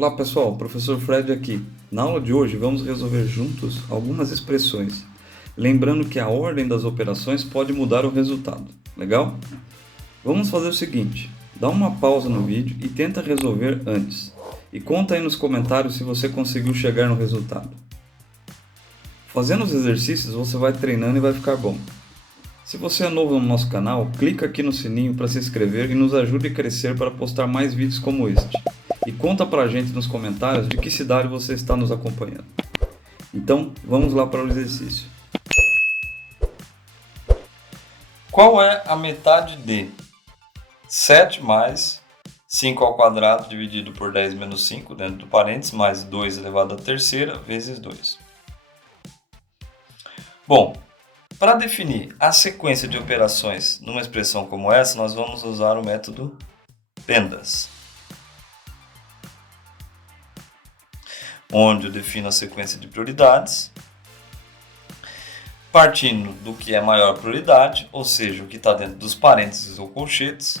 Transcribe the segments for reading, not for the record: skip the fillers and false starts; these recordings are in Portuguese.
Olá pessoal, professor Fred aqui. Na aula de hoje vamos resolver juntos algumas expressões, lembrando que a ordem das operações pode mudar o resultado. Legal? Vamos fazer o seguinte, dá uma pausa no vídeo e tenta resolver antes. E conta aí nos comentários se você conseguiu chegar no resultado. Fazendo os exercícios você vai treinando e vai ficar bom. Se você é novo no nosso canal, clica aqui no sininho para se inscrever e nos ajude a crescer para postar mais vídeos como este. E conta pra gente nos comentários de que cidade você está nos acompanhando. Então, vamos lá para o exercício. Qual é a metade de 7 mais 5 ao quadrado dividido por 10 menos 5, dentro do parênteses, mais 2 elevado à terceira vezes 2? Bom, para definir a sequência de operações numa expressão como essa, nós vamos usar o método PENDAS, onde eu defino a sequência de prioridades, partindo do que é maior prioridade, ou seja, o que está dentro dos parênteses ou colchetes,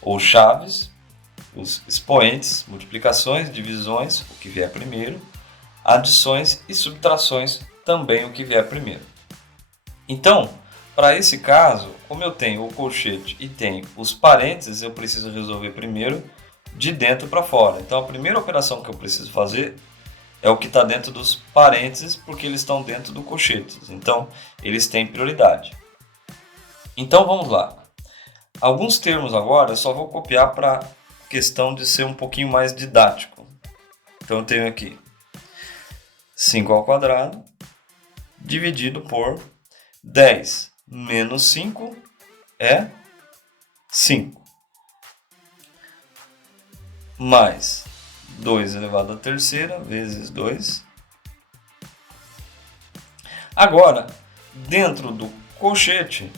ou chaves, os expoentes, multiplicações, divisões, o que vier primeiro, adições e subtrações, também o que vier primeiro. Então, para esse caso, como eu tenho o colchete e tenho os parênteses, eu preciso resolver primeiro de dentro para fora. Então, a primeira operação que eu preciso fazer é o que está dentro dos parênteses, porque eles estão dentro do colchete. Então, eles têm prioridade. Então, vamos lá. Alguns termos agora eu só vou copiar para questão de ser um pouquinho mais didático. Então, eu tenho aqui 5 ao quadrado dividido por 10 menos 5 é 5. Mais 2 elevado à terceira vezes 2. Agora, dentro do colchete,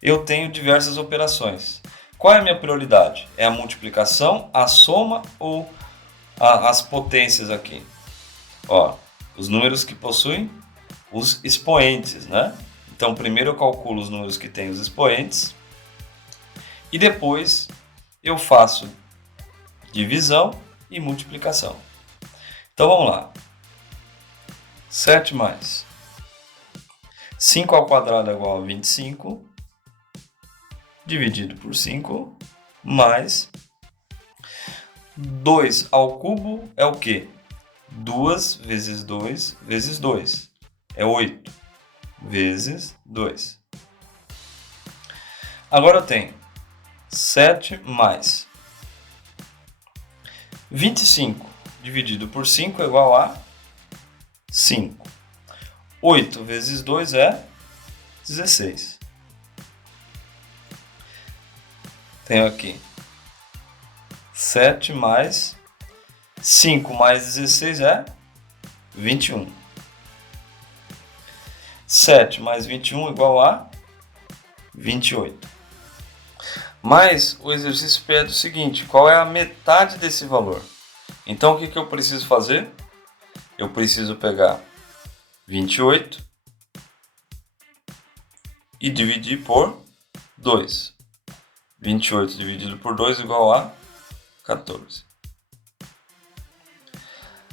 eu tenho diversas operações. Qual é a minha prioridade? É a multiplicação, a soma ou as potências aqui? Ó, os números que possuem os expoentes, né? Então, primeiro eu calculo os números que têm os expoentes e depois eu faço divisão e multiplicação. Então, vamos lá. 7 mais 5 ao quadrado é igual a 25, dividido por 5, mais 2 ao cubo é o quê? 2 vezes 2 vezes 2. É 8 vezes 2. Agora eu tenho 7 mais 25 dividido por 5 é igual a 5. 8 vezes 2 é 16. Tenho aqui 7 mais 5 mais 16 é 21. 7 mais 21 igual a 28. Mas o exercício pede o seguinte, qual é a metade desse valor? Então o que eu preciso fazer? Eu preciso pegar 28 e dividir por 2. 28 dividido por 2 igual a 14.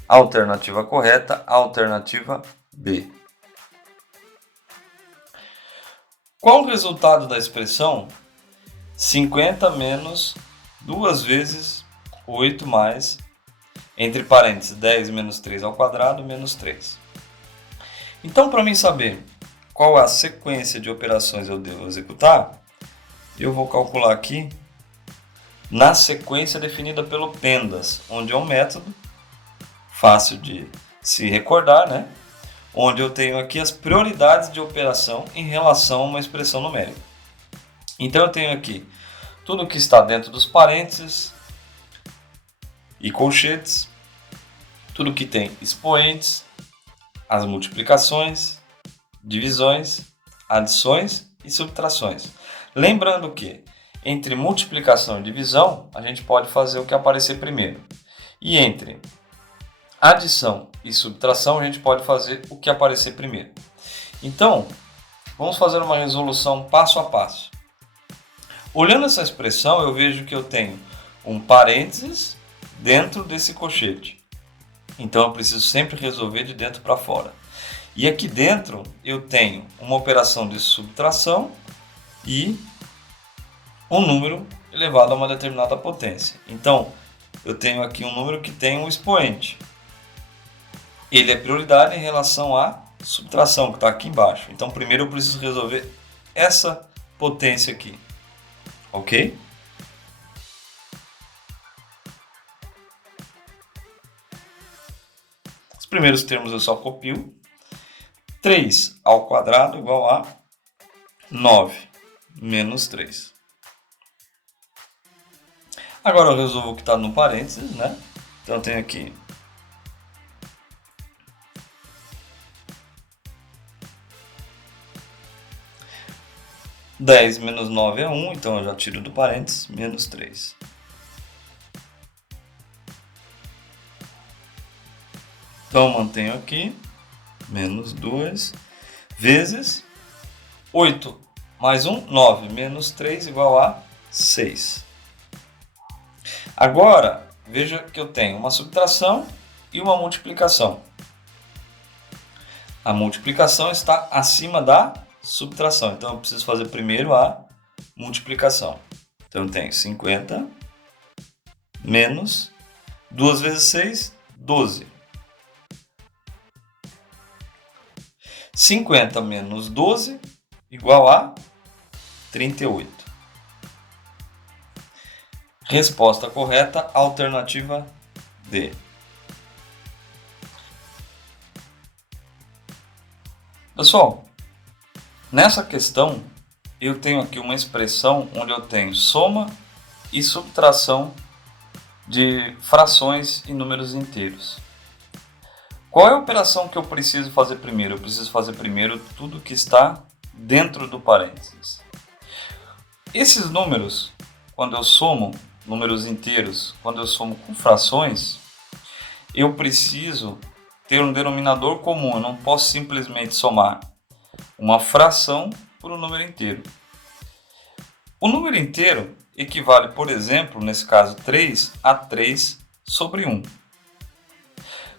Alternativa correta, alternativa B. Qual o resultado da expressão 50 menos 2 vezes 8 mais, entre parênteses, 10 menos 3 ao quadrado menos 3? Então, para mim saber qual a sequência de operações eu devo executar, eu vou calcular aqui na sequência definida pelo PENDAS, onde é um método fácil de se recordar, né? Onde eu tenho aqui as prioridades de operação em relação a uma expressão numérica. Então eu tenho aqui tudo que está dentro dos parênteses e colchetes, tudo que tem expoentes, as multiplicações, divisões, adições e subtrações. Lembrando que entre multiplicação e divisão, a gente pode fazer o que aparecer primeiro. E entre adição e subtração, a gente pode fazer o que aparecer primeiro. Então, vamos fazer uma resolução passo a passo. Olhando essa expressão, eu vejo que eu tenho um parênteses dentro desse colchete. Então eu preciso sempre resolver de dentro para fora. E aqui dentro eu tenho uma operação de subtração e um número elevado a uma determinada potência. Então eu tenho aqui um número que tem um expoente. Ele é prioridade em relação à subtração, que está aqui embaixo. Então primeiro eu preciso resolver essa potência aqui. Ok? Os primeiros termos eu só copio. 3 ao quadrado igual a 9 menos 3. Agora eu resolvo o que está no parênteses, né? Então eu tenho aqui 10 menos 9 é 1, então eu já tiro do parênteses, menos 3. Então eu mantenho aqui, menos 2, vezes 8 mais 1, 9, menos 3 igual a 6. Agora, veja que eu tenho uma subtração e uma multiplicação. A multiplicação está acima da subtração. Então eu preciso fazer primeiro a multiplicação. Então eu tenho 50 menos 2 vezes 6, 12. 50 menos 12 igual a 38. Resposta correta, alternativa D. Pessoal, nessa questão, eu tenho aqui uma expressão onde eu tenho soma e subtração de frações e números inteiros. Qual é a operação que eu preciso fazer primeiro? Eu preciso fazer primeiro tudo que está dentro do parênteses. Esses números, quando eu somo números inteiros, quando eu somo com frações, eu preciso ter um denominador comum. Eu não posso simplesmente somar uma fração por um número inteiro. O número inteiro equivale, por exemplo, nesse caso 3, a 3 sobre 1.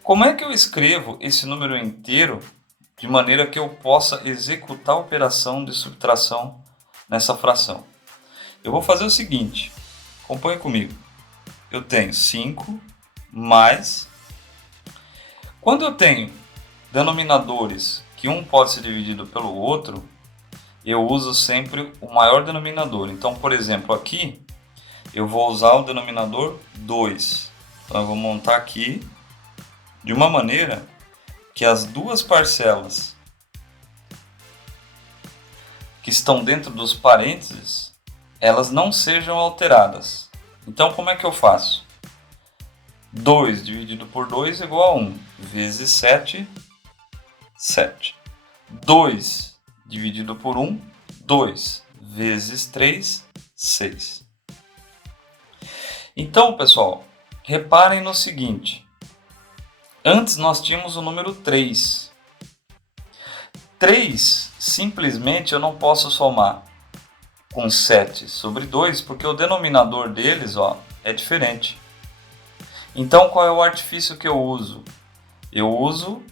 Como é que eu escrevo esse número inteiro de maneira que eu possa executar a operação de subtração nessa fração? Eu vou fazer o seguinte, acompanhe comigo. Eu tenho 5 mais... Quando eu tenho denominadores que um pode ser dividido pelo outro, eu uso sempre o maior denominador. Então, por exemplo, aqui eu vou usar o denominador 2. Então eu vou montar aqui de uma maneira que as duas parcelas que estão dentro dos parênteses, elas não sejam alteradas. Então como é que eu faço? 2 dividido por 2 é igual a 1, vezes 7, 7. 2 dividido por 1, 2, vezes 3, 6. Então, pessoal, reparem no seguinte. Antes nós tínhamos o número 3. 3, simplesmente eu não posso somar com 7 sobre 2, porque o denominador deles, é diferente. Então, qual é o artifício que eu uso? Eu uso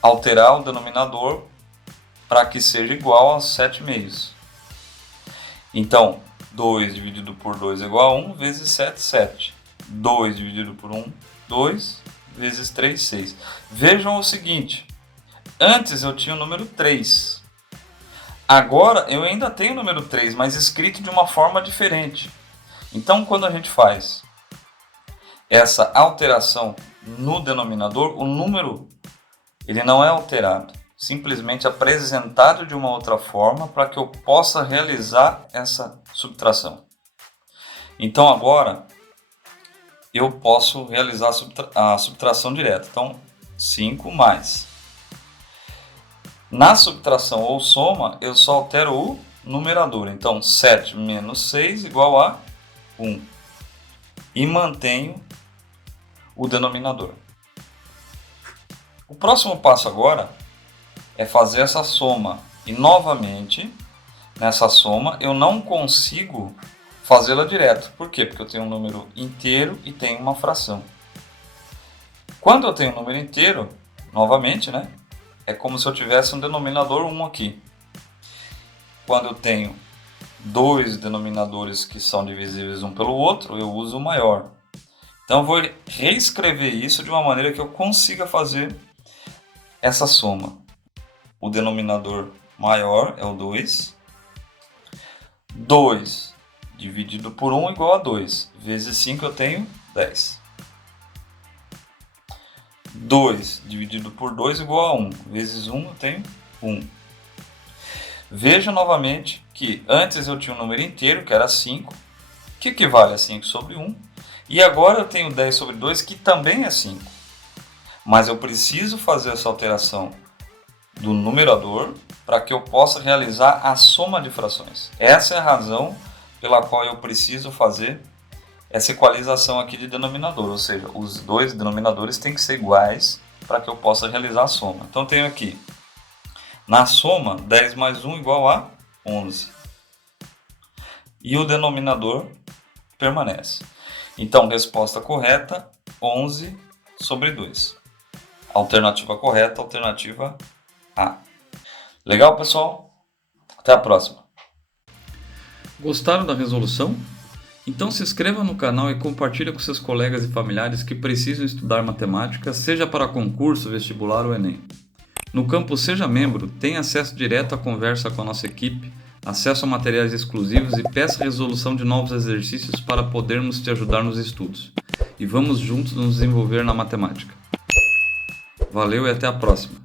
alterar o denominador para que seja igual a 7 meios. Então, 2 dividido por 2 é igual a 1, vezes 7, 7. 2 dividido por 1, 2, vezes 3, 6. Vejam o seguinte, antes eu tinha o número 3. Agora eu ainda tenho o número 3, mas escrito de uma forma diferente. Então, quando a gente faz essa alteração no denominador, o número ele não é alterado, simplesmente apresentado de uma outra forma para que eu possa realizar essa subtração. Então agora eu posso realizar a subtração direta. Então 5 mais. Na subtração ou soma eu só altero o numerador. Então 7 menos 6 igual a 1. E mantenho o denominador. O próximo passo agora é fazer essa soma. E novamente, nessa soma, eu não consigo fazê-la direto. Por quê? Porque eu tenho um número inteiro e tenho uma fração. Quando eu tenho um número inteiro, novamente, né, é como se eu tivesse um denominador 1 aqui. Quando eu tenho dois denominadores que são divisíveis um pelo outro, eu uso o maior. Então eu vou reescrever isso de uma maneira que eu consiga fazer essa soma. O denominador maior é o 2. 2 dividido por 1 igual a 2. Vezes 5 eu tenho 10. 2 dividido por 2 igual a 1. Vezes 1 eu tenho 1. Veja novamente que antes eu tinha um número inteiro, que era 5, que equivale a 5 sobre 1. E agora eu tenho 10 sobre 2, que também é 5. Mas eu preciso fazer essa alteração do numerador para que eu possa realizar a soma de frações. Essa é a razão pela qual eu preciso fazer essa equalização aqui de denominador, ou seja, os dois denominadores têm que ser iguais para que eu possa realizar a soma. Então tenho aqui, na soma, 10 mais 1 igual a 11. E o denominador permanece. Então, resposta correta, 11 sobre 2. Alternativa correta, alternativa A. Legal, pessoal? Até a próxima. Gostaram da resolução? Então se inscreva no canal e compartilhe com seus colegas e familiares que precisam estudar matemática, seja para concurso, vestibular ou Enem. No campo Seja Membro, tenha acesso direto à conversa com a nossa equipe, acesso a materiais exclusivos e peça resolução de novos exercícios para podermos te ajudar nos estudos. E vamos juntos nos desenvolver na matemática. Valeu e até a próxima!